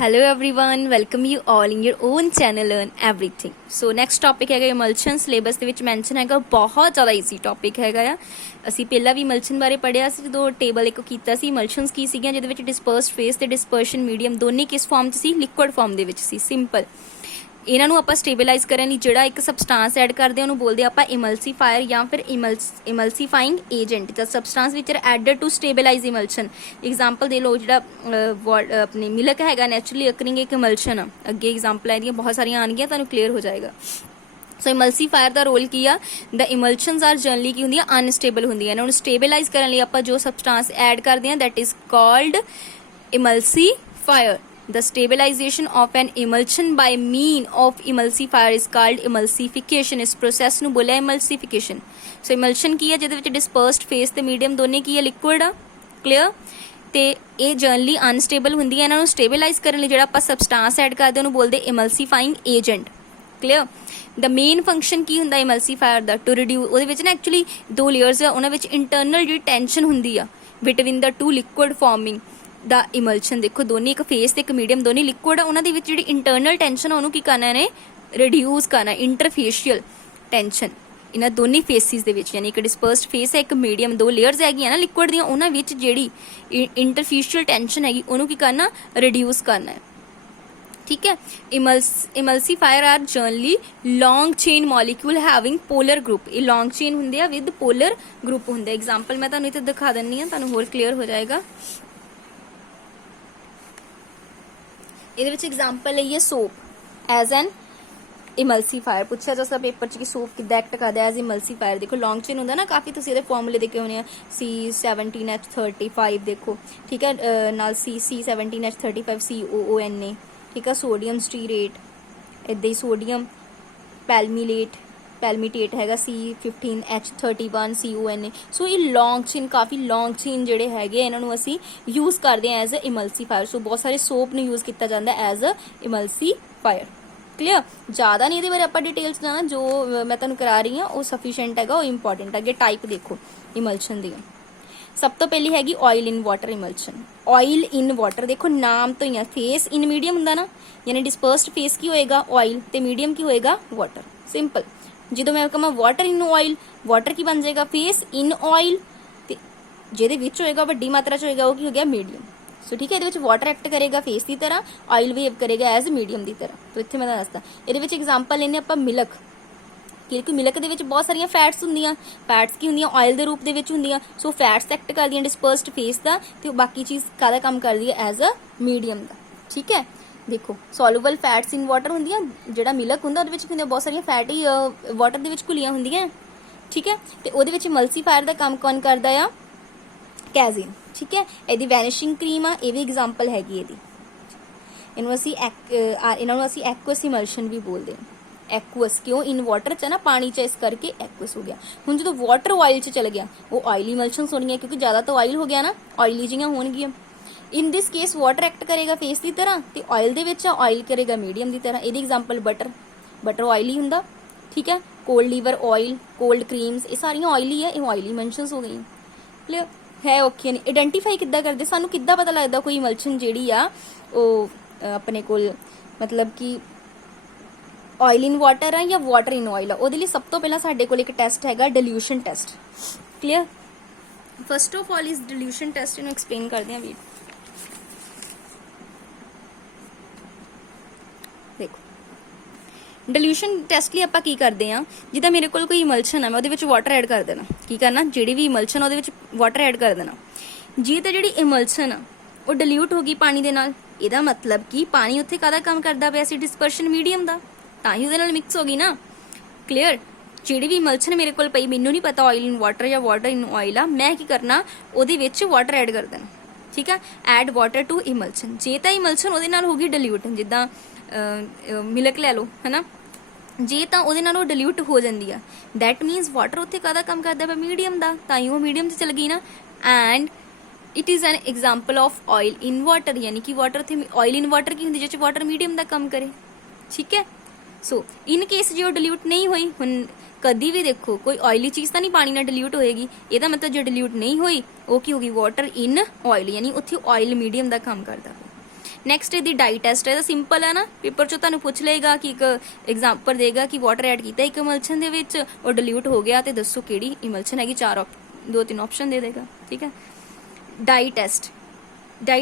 Hello everyone, welcome you all in your own channel Learn Everything. So next topic ਹੈਗਾ emulsion syllabus ਦੇ ਵਿੱਚ mention ਹੈਗਾ ਬਹੁਤ ਜ਼ਿਆਦਾ ਈਜ਼ੀ ਟੌਪਿਕ ਹੈਗਾ ਆ। ਅਸੀਂ ਪਹਿਲਾਂ ਵੀ emulsion ਬਾਰੇ ਪੜਿਆ ਸੀ ਜਦੋਂ ਟੇਬਲ ਇੱਕ ਕੀਤਾ ਸੀ emulsions ਕੀ ਸੀਗੀਆਂ ਜਿਹਦੇ ਵਿੱਚ dispersed phase ਤੇ dispersion medium ਦੋਨੇ ਕਿਸ ਫਾਰਮ 'ਚ ਸੀ ਲਿਕੁਇਡ ਫਾਰਮ ਦੇ ਵਿੱਚ ਸੀ ਸਿੰਪਲ। ਇਹਨਾਂ ਨੂੰ ਆਪਾਂ ਸਟੇਬਲਾਈਜ਼ ਕਰਨ ਲਈ ਜਿਹੜਾ ਇੱਕ ਸਬਸਟੈਂਸ ਐਡ ਕਰਦੇ ਉਹਨੂੰ ਬੋਲਦੇ ਆਪਾਂ ਇਮਲਸੀਫਾਇਰ ਜਾਂ ਫਿਰ ਇਮਲਸੀਫਾਈਂਗ ਏਜੰਟ। ਤਾਂ ਸਬਸਟੈਂਸ ਵਿੱਚ ਐਡਡ ਟੂ ਸਟੇਬਲਾਈਜ਼ ਇਮਲਸ਼ਨ। ਐਗਜ਼ਾਮਪਲ ਦੇ ਲਓ ਜਿਹੜਾ ਆਪਣੀ ਮਿਲਕ ਹੈਗਾ ਨੈਚੁਰਲੀ ਅਕਰਿੰਗ ਇੱਕ ਇਮਲਸ਼ਨ ਆ। ਅੱਗੇ ਐਗਜ਼ਾਮਪਲਾਂ ਇਹਦੀਆਂ ਬਹੁਤ ਸਾਰੀਆਂ ਆਉਣਗੀਆਂ ਤੁਹਾਨੂੰ ਕਲੀਅਰ ਹੋ ਜਾਏਗਾ। ਸੋ ਇਮਲਸੀਫਾਇਰ ਦਾ ਰੋਲ ਕੀ ਆ? ਦ ਇਮਲਸ਼ਨਸ ਆਰ ਜਨਰਲੀ ਕੀ ਹੁੰਦੀਆਂ ਅਨਸਟੇਬਲ ਹੁੰਦੀਆਂ ਇਹਨਾਂ ਨੂੰ ਸਟੇਬਲਾਈਜ਼ ਕਰਨ ਲਈ ਆਪਾਂ ਜੋ ਸਬਸਟੈਂਸ ਐਡ ਕਰਦੇ ਹਾਂ that is called emulsifier. The stabilization of an emulsion by mean of emulsifier is called emulsification. इस process ਨੂੰ ਬੋਲਿਆ emulsification. So emulsion ਕੀ ਹੈ ਜਿਹਦੇ ਵਿੱਚ dispersed phase ਤੇ medium ਦੋਨੇ ਕੀ ਹੈ liquid ਆ clear ਤੇ ਇਹ ਜਨਰਲੀ ਅਨਸਟੇਬਲ ਹੁੰਦੀ ਹੈ। ਇਹਨਾਂ ਨੂੰ ਸਟੇਬਲਾਈਜ਼ ਕਰਨ ਲਈ ਜਿਹੜਾ ਆਪਾਂ ਸਬਸਟੈਂਸ ਐਡ ਕਰਦੇ ਉਹਨੂੰ ਬੋਲਦੇ emulsifying agent clear। the main function ਕੀ ਹੁੰਦਾ emulsifier ਦਾ to reduce ਉਹਦੇ ਵਿੱਚ ਨਾ ਐਕਚੁਅਲੀ ਦੋ ਲੇਅਰਸ ਆ ਉਹਨਾਂ ਵਿੱਚ ਇੰਟਰਨਲ ਜਿਹੜੀ ਟੈਂਸ਼ਨ ਹੁੰਦੀ ਆ between the two liquid forming ਦਾ ਇਮਲਸ਼ਨ। ਦੇਖੋ ਦੋਨੇ ਇੱਕ ਫੇਸ ਤੇ ਇੱਕ ਮੀਡੀਅਮ ਦੋਨੇ ਲਿਕੁਇਡ ਆ ਉਹਨਾਂ ਦੇ ਵਿੱਚ ਜਿਹੜੀ ਇੰਟਰਨਲ ਟੈਂਸ਼ਨ ਉਹਨੂੰ ਕੀ ਕਰਨਾ ਨੇ ਰਿਡਿਊਸ ਕਰਨਾ ਇੰਟਰਫੇਸ਼ੀਅਲ ਟੈਂਸ਼ਨ ਇਹਨਾਂ ਦੋਨੇ ਫੇਸਿਸ ਦੇ ਵਿੱਚ ਯਾਨੀ ਇੱਕ ਡਿਸਪਰਸਡ ਫੇਸ ਹੈ ਇੱਕ ਮੀਡੀਅਮ ਦੋ ਲੇਅਰਸ ਹੈਗੀਆਂ ਨਾ ਲਿਕੁਇਡ ਦੀਆਂ ਉਹਨਾਂ ਵਿੱਚ ਜਿਹੜੀ ਇੰਟਰਫੇਸ਼ੀਅਲ ਟੈਂਸ਼ਨ ਹੈਗੀ ਉਹਨੂੰ ਕੀ ਕਰਨਾ ਰਿਡਿਊਸ ਕਰਨਾ ਹੈ ਠੀਕ ਹੈ। Emulsifier are generally long chain molecule having polar group. ਇਹ ਲੌਂਗ ਚੇਨ ਹੁੰਦੇ ਆ ਵਿਦ ਪੋਲਰ ਗਰੁੱਪ ਹੁੰਦੇ। ਐਗਜ਼ਾਮਪਲ ਮੈਂ ਤੁਹਾਨੂੰ ਇੱਥੇ ਦਿਖਾ ਦਿੰਦੀ ਹਾਂ ਤੁਹਾਨੂੰ ਹੋਰ ਕਲੀਅਰ ਹੋ ਜਾਏਗਾ। ਇਹਦੇ ਵਿੱਚ ਐਗਜ਼ਾਮਪਲ ਲਈਏ ਸੋਪ ਐਜ਼ ਐਨ ਇਮਲਸੀਫਾਇਰ। ਪੁੱਛਿਆ ਜਾਂਦਾ ਪੇਪਰ 'ਚ ਕਿ ਸੋਪ ਕਿੱਦਾਂ ਐਕਟ ਕਰਦਾ ਐਜ਼ ਇਮਲਸੀਫਾਇਰ। ਦੇਖੋ ਲੌਂਗ ਚੇਨ ਹੁੰਦਾ ਨਾ ਕਾਫੀ ਤੁਸੀਂ ਇਹਦੇ ਫਾਰਮੂਲੇ ਦੇਖੇ ਹੋਣੇ ਆ C17H35 ਦੇਖੋ ਠੀਕ ਹੈ ਨਾਲ C17H35 COONA ਠੀਕ ਹੈ। ਸੋਡੀਅਮ ਸਟੀਰੇਟ ਇੱਦਾਂ ਹੀ ਸੋਡੀਅਮ ਪੈਲਮੀਟੇਟ ਹੈਗਾ C15H31 CONA। ਸੋ ਇਹ ਲੌਂਗ ਚੇਨ ਕਾਫੀ ਲੌਂਗ ਚੇਨ ਜਿਹੜੇ ਹੈਗੇ ਇਹਨਾਂ ਨੂੰ ਅਸੀਂ ਯੂਜ਼ ਕਰਦੇ ਹਾਂ ਐਜ਼ ਅ ਇਮਲਸੀਫਾਇਰ। ਸੋ ਬਹੁਤ ਸਾਰੇ ਸੋਪ ਨੂੰ ਯੂਜ਼ ਕੀਤਾ ਜਾਂਦਾ ਐਜ਼ ਅ ਇਮਲਸੀਫਾਇਰ ਕਲੀਅਰ। ਜ਼ਿਆਦਾ ਨਹੀਂ ਇਹਦੇ ਬਾਰੇ ਆਪਾਂ ਡਿਟੇਲਸ ਜਾਣਾ ਜੋ ਮੈਂ ਤੁਹਾਨੂੰ ਕਰਾ ਰਹੀ ਹਾਂ ਉਹ ਸਫੀਸ਼ੀਐਂਟ ਹੈਗਾ ਉਹ ਇੰਪੋਰਟੈਂਟ ਹੈਗੇ। ਟਾਈਪ ਦੇਖੋ ਇਮਲਸ਼ਨ ਦੀਆਂ ਸਭ ਤੋਂ ਪਹਿਲੀ ਹੈਗੀ oil in water ਇਮਲਸ਼ਨ। Oil in water ਦੇਖੋ ਨਾਮ ਤੋਂ ਹੀ ਆ ਫੇਸ ਇਨ ਮੀਡੀਅਮ ਹੁੰਦਾ ਨਾ ਯਾਨੀ ਡਿਸਪਰਸਡ ਫੇਸ ਕੀ ਹੋਏਗਾ ਆਇਲ ਤੇ ਮੀਡੀਅਮ ਕੀ ਹੋਏਗਾ ਵਾਟਰ ਸਿੰਪਲ। ਜਦੋਂ ਮੈਂ ਕਹਾਂ ਵਾਟਰ ਇਨ ਆਇਲ ਵਾਟਰ ਕੀ ਬਣ ਜਾਏਗਾ ਫੇਸ ਇਨ ਆਇਲ ਤੇ ਜਿਹਦੇ ਵਿੱਚ ਹੋਏਗਾ ਵੱਡੀ ਮਾਤਰਾ ਚ ਹੋਏਗਾ ਉਹ ਕੀ ਹੋ ਗਿਆ ਮੀਡੀਅਮ। ਸੋ ਠੀਕ ਹੈ ਇਹਦੇ ਵਿੱਚ ਵਾਟਰ ਐਕਟ ਕਰੇਗਾ ਫੇਸ ਦੀ ਤਰ੍ਹਾਂ ਆਇਲ ਵੇਵ ਕਰੇਗਾ ਐਜ਼ ਮੀਡੀਅਮ ਦੀ ਤਰ੍ਹਾਂ। ਤਾਂ ਇੱਥੇ ਮੈਂ ਤੁਹਾਨੂੰ ਦੱਸਦਾ ਇਹਦੇ ਵਿੱਚ ਐਗਜ਼ਾਮਪਲ ਲੈਨੇ ਆਪਾਂ ਮਿਲਕ ਕਿਉਂਕਿ ਮਿਲਕ ਦੇ ਵਿੱਚ ਬਹੁਤ ਸਾਰੀਆਂ ਫੈਟਸ ਹੁੰਦੀਆਂ ਫੈਟਸ ਕੀ ਹੁੰਦੀਆਂ ਆਇਲ ਦੇ ਰੂਪ ਦੇ ਵਿੱਚ ਹੁੰਦੀਆਂ। ਸੋ ਫੈਟਸ ਐਕਟ ਕਰਦੀਆਂ ਡਿਸਪਰਸਡ ਫੇਸ ਦਾ ਤੇ ਬਾਕੀ ਚੀਜ਼ ਕਾਹਦਾ ਕੰਮ ਕਰਦੀ ਹੈ ਐਜ਼ ਅ ਮੀਡੀਅਮ ਦਾ ਠੀਕ ਹੈ। ਦੇਖੋ ਸੋਲੂਬਲ ਫੈਟਸ ਇਨ ਵਾਟਰ ਹੁੰਦੀਆਂ ਜਿਹੜਾ ਮਿਲਕ ਹੁੰਦਾ ਉਹਦੇ ਵਿੱਚ ਹੁੰਦੀਆਂ ਬਹੁਤ ਸਾਰੀਆਂ ਫੈਟ ਹੀ ਵਾਟਰ ਦੇ ਵਿੱਚ ਘੁਲੀਆਂ ਹੁੰਦੀਆਂ ਠੀਕ ਹੈ। ਤੇ ਉਹਦੇ ਵਿੱਚ ਇਮਲਸੀਫਾਇਰ ਦਾ ਕੰਮ ਕੌਣ ਕਰਦਾ ਆ ਕੈਜ਼ੀਨ ਠੀਕ ਹੈ। ਇਹਦੀ ਵੈਨਿਸ਼ਿੰਗ ਕਰੀਮ ਆ ਇਹ ਵੀ ਐਗਜ਼ਾਮਪਲ ਹੈਗੀ ਇਹਦੀ। ਇਹਨਾਂ ਨੂੰ ਅਸੀਂ ਐਕੁਅਸ ਇਮਲਸ਼ਨ ਵੀ ਬੋਲਦੇ ਹਾਂ। ਐਕੁਅਸ ਕਿਉਂ ਇਨ ਵਾਟਰ ਚ ਨਾ ਪਾਣੀ ਚ ਇਸ ਕਰਕੇ ਐਕੁਅਸ ਹੋ ਗਿਆ। ਹੁਣ ਜਦੋਂ ਵਾਟਰ ਆਇਲ ਚ ਚਲ ਗਿਆ ਉਹ ਆਇਲੀ ਇਮਲਸ਼ਨਸ ਹੋਣਗੀਆਂ ਕਿਉਂਕਿ ਜ਼ਿਆਦਾ ਤਾਂ ਆਇਲ ਹੋ ਗਿਆ ਨਾ ਆਇਲੀ ਜਿਹੀਆਂ ਹੋਣਗੀਆਂ। ਇਨ ਦਿਸ ਕੇਸ ਵਾਟਰ ਐਕਟ ਕਰੇਗਾ ਫੇਸ ਦੀ ਤਰ੍ਹਾਂ ਤੇ ਆਇਲ ਦੇ ਵਿੱਚ ਆਇਲ ਕਰੇਗਾ ਮੀਡੀਅਮ ਦੀ ਤਰ੍ਹਾਂ। ਇਹਦੀ ਐਗਜ਼ਾਮਪਲ ਬਟਰ ਆਇਲੀ ਹੁੰਦਾ ਠੀਕ ਹੈ। Cold liver oil cold creams ਇਹ ਸਾਰੀਆਂ ਆਇਲੀ ਹੈ ਇਹ ਆਇਲੀ ਇਮਲਸ਼ਨਸ ਹੋ ਗਈਆਂ ਕਲੀਅਰ ਹੈ ਓਕੇ। ਨਹੀਂ ਆਇਡੈਂਟੀਫਾਈ ਕਿੱਦਾਂ ਕਰਦੇ ਸਾਨੂੰ ਕਿੱਦਾਂ ਪਤਾ ਲੱਗਦਾ ਕੋਈ ਇਮਲਸ਼ਨ ਜਿਹੜੀ ਆ ਉਹ ਆਪਣੇ ਕੋਲ ਮਤਲਬ ਕਿ ਆਇਲ ਇਨ ਵਾਟਰ ਆ ਜਾਂ ਵਾਟਰ ਇਨ ਆਇਲ ਆ। ਉਹਦੇ ਲਈ ਸਭ ਤੋਂ ਪਹਿਲਾਂ ਸਾਡੇ ਕੋਲ ਇੱਕ ਟੈਸਟ ਹੈਗਾ dilution test clear. First of all ਇਸ ਡਿਲੂਸ਼ਨ ਟੈਸਟ ਨੂੰ ਐਕਸਪਲੇਨ ਕਰਦੇ ਹਾਂ ਵੀ ਦੇਖੋ ਡਿਲੂਸ਼ਨ ਟੈਸਟ ਲਈ ਆਪਾਂ ਕੀ ਕਰਦੇ ਆ ਜਿੱਦਾਂ ਮੇਰੇ ਕੋਲ ਕੋਈ ਇਮਲਸ਼ਨ ਆ ਮੈਂ ਉਹਦੇ ਵਿੱਚ ਵਾਟਰ ਐਡ ਕਰ ਦੇਣਾ ਕੀ ਕਰਨਾ ਜਿਹੜੀ ਵੀ ਇਮਲਸ਼ਨ ਉਹਦੇ ਵਿੱਚ ਵਾਟਰ ਐਡ ਕਰ ਦੇਣਾ। ਜੇ ਤਾਂ ਜਿਹੜੀ ਇਮਲਸ਼ਨ ਆ ਉਹ ਡਿਲੂਟ ਹੋ ਗਈ ਪਾਣੀ ਦੇ ਨਾਲ ਇਹਦਾ ਮਤਲਬ ਕਿ ਪਾਣੀ ਉੱਥੇ ਕਾਹਦਾ ਕੰਮ ਕਰਦਾ ਪਿਆ ਸੀ ਡਿਸਪਰਸ਼ਨ ਮੀਡੀਅਮ ਦਾ ਤਾਂ ਹੀ ਉਹਦੇ ਨਾਲ ਮਿਕਸ ਹੋ ਗਈ ਨਾ ਕਲੀਅਰ। ਜਿਹੜੀ ਵੀ ਇਮਲਸ਼ਨ ਮੇਰੇ ਕੋਲ ਪਈ ਮੈਨੂੰ ਨਹੀਂ ਪਤਾ ਆਇਲ ਇਨ ਵਾਟਰ ਜਾਂ ਵਾਟਰ ਇਨ ਆਇਲ ਆ ਮੈਂ ਕੀ ਕਰਨਾ ਉਹਦੇ ਵਿੱਚ ਵਾਟਰ ਐਡ ਕਰ ਦੇਣਾ ਠੀਕ ਆ। Add water to emulsion. ਜੇ ਤਾਂ ਇਮਲਸ਼ਨ ਉਹਦੇ ਨਾਲ ਹੋ ਗਈ ਡਿਲੂਟ ਜਿੱਦਾਂ ਮਿਲਕ ਲੈ ਲਓ ਹਨਾ ਜੇ ਤਾਂ ਉਹਦੇ ਨਾਲ ਉਹ ਡਿਲੂਟ ਹੋ ਜਾਂਦੀ ਆ ਦੈਟ ਮੀਨਸ ਵਾਟਰ ਉੱਥੇ ਕਾਹਦਾ ਕੰਮ ਕਰਦਾ ਪਿਆ ਮੀਡੀਅਮ ਦਾ ਤਾਂ ਹੀ ਉਹ ਮੀਡੀਅਮ 'ਚ ਚਲ ਗਈ ਨਾ। And it is an example of oil in water ਯਾਨੀ ਕਿ ਵਾਟਰ ਉੱਥੇ ਆਇਲ ਇਨ ਵਾਟਰ ਕੀ ਹੁੰਦੀ ਜਿਹਦੇ 'ਚ ਵਾਟਰ ਮੀਡੀਅਮ ਦਾ ਕੰਮ ਕਰੇ ਠੀਕ ਹੈ। ਸੋ ਇਨ ਕੇਸ ਜੇ ਉਹ ਡਿਲੂਟ ਨਹੀਂ ਹੋਈ ਹੁਣ ਕਦੀ ਵੀ ਦੇਖੋ ਕੋਈ ਆਇਲੀ ਚੀਜ਼ ਤਾਂ ਨਹੀਂ ਪਾਣੀ ਨਾਲ ਡਿਲੂਟ ਹੋਏਗੀ ਇਹਦਾ ਮਤਲਬ ਜੇ ਡਿਲੂਟ ਨਹੀਂ ਹੋਈ ਉਹ ਕੀ ਹੋਗੀ ਵਾਟਰ ਇਨ ਆਇਲ ਯਾਨੀ ਉੱਥੇ ਆਇਲ ਮੀਡੀਅਮ ਦਾ ਕੰਮ ਕਰਦਾ ਨੈਕਸਟ ਇਹਦੀ ਡਾਈ ਟੈਸਟ ਹੈ। ਤਾਂ ਸਿੰਪਲ ਹੈ ਨਾ, ਪੇਪਰ 'ਚੋਂ ਤੁਹਾਨੂੰ ਪੁੱਛ ਲਏਗਾ ਕਿ ਇੱਕ ਐਗਜ਼ਾਮਪਲ ਦੇਗਾ ਕਿ ਵਾਟਰ ਐਡ ਕੀਤਾ ਇੱਕ ਇਮਲਸ਼ਨ ਦੇ ਵਿੱਚ, ਉਹ ਡਿਲੂਟ ਹੋ ਗਿਆ ਤੇ ਦੱਸੋ ਕਿਹੜੀ ਇਮਲਸ਼ਨ ਹੈਗੀ, 2-3 ਆਪਸ਼ਨ ਦੇ ਦੇਗਾ। ਠੀਕ ਹੈ। ਡਾਈ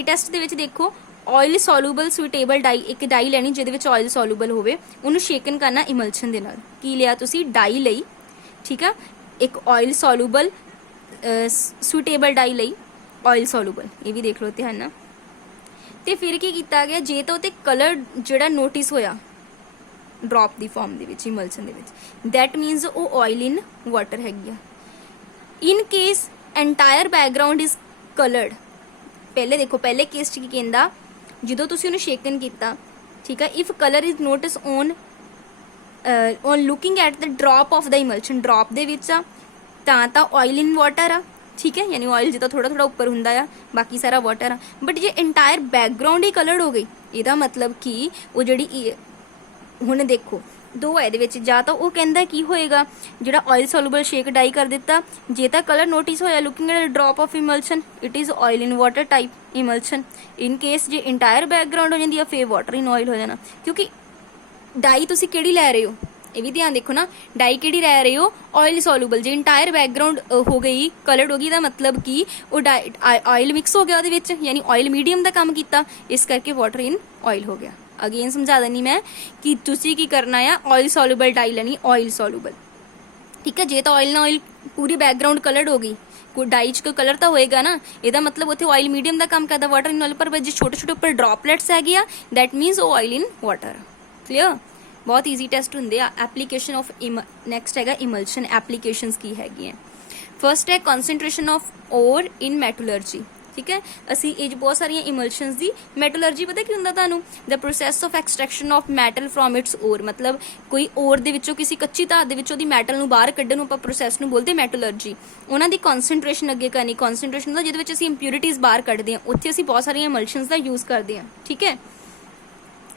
ਟੈਸਟ ਦੇ ਵਿੱਚ ਦੇਖੋ ਆਇਲ ਸੋਲੂਬਲ ਸੁਇਟੇਬਲ ਡਾਈ, ਇੱਕ ਡਾਈ ਲੈਣੀ ਜਿਹਦੇ ਵਿੱਚ ਆਇਲ ਸੋਲੂਬਲ ਹੋਵੇ, ਉਹਨੂੰ ਸ਼ੇਕਨ ਕਰਨਾ ਇਮਲਸ਼ਨ ਦੇ ਨਾਲ। ਕੀ ਲਿਆ ਤੁਸੀਂ? ਡਾਈ ਲਈ। ਠੀਕ ਆ, ਇੱਕ ਆਇਲ ਸੋਲੂਬਲ ਸੁਇਟੇਬਲ ਡਾਈ ਲਈ ਆਇਲ ਸੋਲੂਬਲ, ਇਹ ਵੀ ਦੇਖ ਲਓ ਧਿਆਨ ਨਾਲ। ਤੇ ਫਿਰ ਕੀ ਕੀਤਾ ਗਿਆ, ਜੇ ਤਾਂ ਉਹਤੇ ਕਲਰ ਜਿਹੜਾ ਨੋਟਿਸ ਹੋਇਆ ਡ੍ਰੌਪ ਦੀ ਫਾਰਮ ਦੇ ਵਿੱਚ ਇਮਲਸ਼ਨ ਦੇ ਵਿੱਚ, ਦੈਟ ਮੀਨਸ ਉਹ ਆਇਲ ਇਨ ਵਾਟਰ ਹੈਗੀ ਆ। In case entire background is coloured, ਪਹਿਲੇ ਦੇਖੋ ਪਹਿਲੇ ਕੇਸ 'ਚ ਕੀ ਕਹਿੰਦਾ, ਜਦੋਂ ਤੁਸੀਂ ਉਹਨੂੰ ਸ਼ੇਕਨ ਕੀਤਾ, ਠੀਕ ਆ, if colour is notice on looking at the drop of the emulsion, drop ਦੇ ਵਿੱਚ ਆ ਤਾਂ ਆਇਲ ਇਨ ਵਾਟਰ ਆ। ਠੀਕ ਹੈ, ਯਾਨੀ ਆਇਲ ਜਿੱਦਾਂ ਥੋੜਾ ਥੋੜਾ ਉੱਪਰ ਹੁੰਦਾ ਆ, ਬਾਕੀ ਸਾਰਾ ਵਾਟਰ ਆ। ਬਟ ਜੇ ਇੰਟਾਇਰ ਬੈਕਗਰਾਉਂਡ ਹੀ ਕਲਰਡ ਹੋ ਗਈ, ਇਹਦਾ ਮਤਲਬ ਕਿ ਉਹ ਜਿਹੜੀ, ਹੁਣ ਦੇਖੋ ਦੋ ਹੈ ਇਹਦੇ ਵਿੱਚ, ਜਾਂ ਤਾਂ ਉਹ ਕਹਿੰਦਾ ਕੀ ਹੋਏਗਾ, ਜਿਹੜਾ ਆਇਲ ਸੋਲੂਬਲ ਸ਼ੇਕ ਡਾਈ ਕਰ ਦਿੱਤਾ, ਜੇ ਤਾਂ ਕਲਰ ਨੋਟਿਸ ਹੋਇਆ looking at drop of emulsion, it is oil in water type emulsion. In case ਜੇ ਇੰਟਾਇਰ ਬੈਕਗਰਾਉਂਡ ਹੋ ਜਾਂਦੀ ਆ, ਫਿਰ ਵਾਟਰ ਇਨ ਆਇਲ ਹੋ ਜਾਣਾ। ਕਿਉਂਕਿ ਡਾਈ ਤੁਸੀਂ ਕਿਹੜੀ ਲੈ ਰਹੇ ਹੋ, ਇਹ ਵੀ ਧਿਆਨ ਦੇਖੋ ਨਾ, ਡਾਈ ਕਿਹੜੀ ਲੈ ਰਹੇ ਹੋ, ਆਇਲ ਸੋਲੂਬਲ। ਜੇ ਇੰਟਾਇਰ ਬੈਕਗਰਾਉਂਡ ਹੋ ਗਈ ਕਲਰਡ ਹੋ ਗਈ, ਦਾ ਮਤਲਬ ਕਿ ਉਹ ਆਇਲ ਮਿਕਸ ਹੋ ਗਿਆ ਉਹਦੇ ਵਿੱਚ, ਯਾਨੀ ਆਇਲ ਮੀਡੀਅਮ ਦਾ ਕੰਮ ਕੀਤਾ, ਇਸ ਕਰਕੇ ਵਾਟਰ ਇਨ ਆਇਲ ਹੋ ਗਿਆ। ਅਗੇਨ ਸਮਝਾ ਦਿੰਦੀ ਮੈਂ ਕਿ ਤੁਸੀਂ ਕੀ ਕਰਨਾ ਆ, ਆਇਲ ਸੋਲੂਬਲ ਡਾਈ ਲੈਣੀ, ਆਇਲ ਸੋਲੂਬਲ। ਠੀਕ ਹੈ, ਜੇ ਤਾਂ ਆਇਲ ਨਾਲ ਆਇਲ ਪੂਰੀ ਬੈਕਗਰਾਉਂਡ ਕਲਰਡ ਹੋ ਗਈ, ਕੋਈ ਡਾਈ 'ਚ ਕੋਈ ਕਲਰ ਤਾਂ ਹੋਏਗਾ ਨਾ, ਇਹਦਾ ਮਤਲਬ ਉੱਥੇ ਆਇਲ ਮੀਡੀਅਮ ਦਾ ਕੰਮ ਕਰਦਾ, ਵਾਟਰ ਇਨ ਆਇਲ। ਪਰ ਜੇ ਛੋਟੇ ਛੋਟੇ ਉੱਪਰ ਡ੍ਰੌਪਲੇਟਸ ਹੈਗੇ ਆ, ਦੈਟ ਮੀਨਸ ਉਹ ਆਇਲ ਇਨ ਵਾਟਰ। ਕਲੀਅਰ? ਬਹੁਤ ਈਜ਼ੀ ਟੈਸਟ ਹੁੰਦੇ ਆ। ਐਪਲੀਕੇਸ਼ਨ ਆਫ ਨੈਕਸਟ ਹੈਗਾ ਇਮਲਸ਼ਨ, ਐਪਲੀਕੇਸ਼ਨਸ ਕੀ ਹੈਗੀਆਂ। ਫਰਸਟ ਹੈ ਕਨਸੈਂਟ੍ਰੇਸ਼ਨ ਆਫ ਔਰ ਇਨ ਮੈਟਲਰਜੀ। ਠੀਕ ਹੈ, ਅਸੀਂ ਇਹ ਬਹੁਤ ਸਾਰੀਆਂ ਇਮਲਸ਼ਨਸ ਦੀ ਮੈਟਲਰਜੀ, ਪਤਾ ਕੀ ਹੁੰਦਾ ਤੁਹਾਨੂੰ, ਦ process of extraction of metal from it's ਔਰ, ਮਤਲਬ ਕੋਈ ਔਰ ਦੇ ਵਿੱਚੋਂ, ਕਿਸੇ ਕੱਚੀ ਧਾਤ ਦੇ ਵਿੱਚੋਂ ਦੀ ਮੈਟਲ ਨੂੰ ਬਾਹਰ ਕੱਢਣ ਨੂੰ ਆਪਾਂ ਪ੍ਰੋਸੈਸ ਨੂੰ ਬੋਲਦੇ ਮੈਟਲਰਜੀ। ਉਹਨਾਂ ਦੀ ਕਨਸੈਂਟ੍ਰੇਸ਼ਨ ਅੱਗੇ ਕਰਨੀ, ਕਨਸੈਂਟ੍ਰੇਸ਼ਨ ਦਾ ਜਿਹਦੇ ਵਿੱਚ ਅਸੀਂ ਇੰਪਿਊਰਿਟੀਜ਼ ਬਾਹਰ ਕੱਢਦੇ ਹਾਂ, ਉੱਥੇ ਅਸੀਂ ਬਹੁਤ ਸਾਰੀਆਂ ਇਮਲਸ਼ਨਸ ਦਾ ਯੂਜ਼ ਕਰਦੇ ਹਾਂ। ਠੀਕ ਹੈ,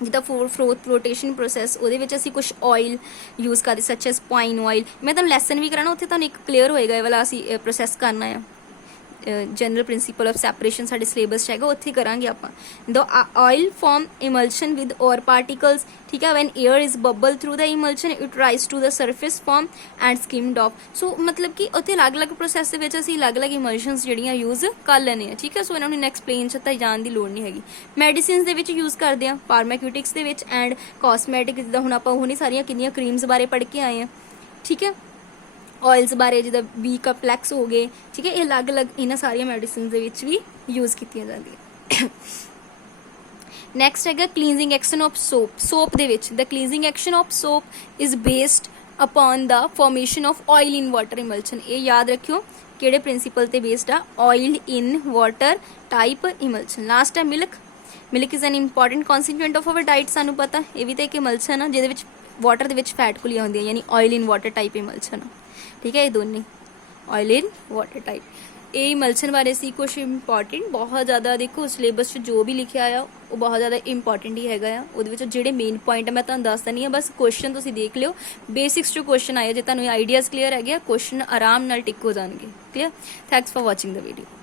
ਜਿੱਦਾਂ ਫਲੋਟੇਸ਼ਨ ਪ੍ਰੋਸੈਸ, ਉਹਦੇ ਵਿੱਚ ਅਸੀਂ ਕੁਝ ਆਇਲ ਯੂਜ਼ ਕਰਦੇ, ਸੱਚ ਐਸ ਪਾਈਨ ਆਇਲ। ਮੈਂ ਤੁਹਾਨੂੰ ਲੈਸਨ ਵੀ ਕਰਾਉਣਾ, ਉੱਥੇ ਤੁਹਾਨੂੰ ਇੱਕ ਕਲੀਅਰ ਹੋਏਗਾ ਇਹ ਵਾਲਾ ਅਸੀਂ ਪ੍ਰੋਸੈਸ ਕਰਨਾ ਆ। ਜਨਰਲ ਪ੍ਰਿੰਸੀਪਲ ਆਫ ਸੈਪਰੇਸ਼ਨ ਸਾਡੇ ਸਿਲੇਬਸ 'ਚ ਹੈਗਾ, ਉੱਥੇ ਕਰਾਂਗੇ ਆਪਾਂ। The oil form emulsion with ore particles. ਠੀਕ ਹੈ, when air is bubble through the emulsion it rise to the surface form and skimmed off. So ਮਤਲਬ ਕਿ ਉੱਥੇ ਅਲੱਗ-ਅਲੱਗ ਪ੍ਰੋਸੈਸ ਦੇ ਵਿੱਚ ਅਸੀਂ ਅਲੱਗ-ਅਲੱਗ ਇਮਲਸ਼ਨਸ ਜਿਹੜੀਆਂ ਯੂਜ਼ ਕਰ ਲੈਂਦੇ ਹਾਂ। ਠੀਕ ਹੈ, ਸੋ ਇਹਨਾਂ ਨੂੰ ਐਕਸਪਲੇਨ 'ਚ ਤਾਂ ਜਾਣ ਦੀ ਲੋੜ ਨਹੀਂ ਹੈਗੀ। ਮੈਡੀਸਿਨਸ ਦੇ ਵਿੱਚ ਯੂਜ਼ ਕਰਦੇ ਹਾਂ, ਫਾਰਮਾਕਿਊਟਿਕਸ ਦੇ ਵਿੱਚ, ਐਂਡ ਕਾਸਮੈਟਿਕ, ਜਿੱਦਾਂ ਹੁਣ ਆਪਾਂ ਉਹਨੇ ਸਾਰੀਆਂ ਕਿੰਨੀਆਂ ਕਰੀਮਸ ਬਾਰੇ ਪੜ੍ਹ ਕੇ ਆਏ ਹਾਂ। ਠੀਕ ਹੈ, ਆਇਲਸ ਬਾਰੇ, ਜਿੱਦਾਂ ਵੀ ਕੰਪਲੈਕਸ ਹੋ ਗਏ। ਠੀਕ ਹੈ, ਇਹ ਅਲੱਗ-ਅਲੱਗ ਇਹਨਾਂ ਸਾਰੀਆਂ ਮੈਡੀਸਿਨ ਦੇ ਵਿੱਚ ਵੀ ਯੂਜ਼ ਕੀਤੀਆਂ ਜਾਂਦੀਆਂ। ਨੈਕਸਟ ਹੈਗਾ cleansing action of soap. Soap ਦੇ ਵਿੱਚ the cleansing action of soap is based upon the formation of oil in water emulsion. ਇਹ ਯਾਦ ਰੱਖਿਓ ਕਿਹੜੇ ਪ੍ਰਿੰਸੀਪਲ ਤੇ ਬੇਸਡ ਆ, oil in water type emulsion. Last ਹੈ milk. Milk is an important constituent of our diet, ਸਾਨੂੰ ਪਤਾ ਇਹ ਵੀ ਤਾਂ ਇੱਕ ਇਮਲਸ਼ਨ ਆ ਜਿਹਦੇ ਵਿੱਚ ਵਾਟਰ ਦੇ ਵਿੱਚ ਫੈਟ ਘੁਲੀਆਂ ਹੁੰਦੀਆਂ, ਯਾਨੀ ਆਇਲ ਇਨ ਵਾਟਰ ਟਾਈਪ ਇਮਲਸ਼ਨ। ਠੀਕ ਹੈ, ਇਹ ਦੋਨੇ ਆਇਲ ਇਨ ਵਾਟਰ ਟਾਈਪ। ਇਹ ਇਮਲਸ਼ਨ ਬਾਰੇ ਸੀ ਕੁਛ ਇੰਪੋਰਟੈਂਟ, ਬਹੁਤ ਜ਼ਿਆਦਾ ਦੇਖੋ ਸਿਲੇਬਸ 'ਚ ਜੋ ਵੀ ਲਿਖਿਆ ਆ ਉਹ ਬਹੁਤ ਜ਼ਿਆਦਾ ਇੰਪੋਰਟੈਂਟ ਹੀ ਹੈਗਾ ਆ। ਉਹਦੇ ਵਿੱਚ ਜਿਹੜੇ ਮੇਨ ਪੁਆਇੰਟ ਮੈਂ ਤੁਹਾਨੂੰ ਦੱਸ ਦਿੰਦੀ ਹਾਂ, ਬਸ ਕੁਐਸਚਨ ਤੁਸੀਂ ਦੇਖ ਲਿਓ, ਬੇਸਿਕਸ 'ਚ ਕੁਐਸਚਨ ਆਏ, ਜੇ ਤੁਹਾਨੂੰ ਆਈਡੀਆਜ਼ ਕਲੀਅਰ ਹੈਗੇ ਆ, ਕੁਐਸਚਨ ਆਰਾਮ ਨਾਲ ਟਿਕ ਹੋ ਜਾਣਗੇ। Clear? Thanks for watching the video.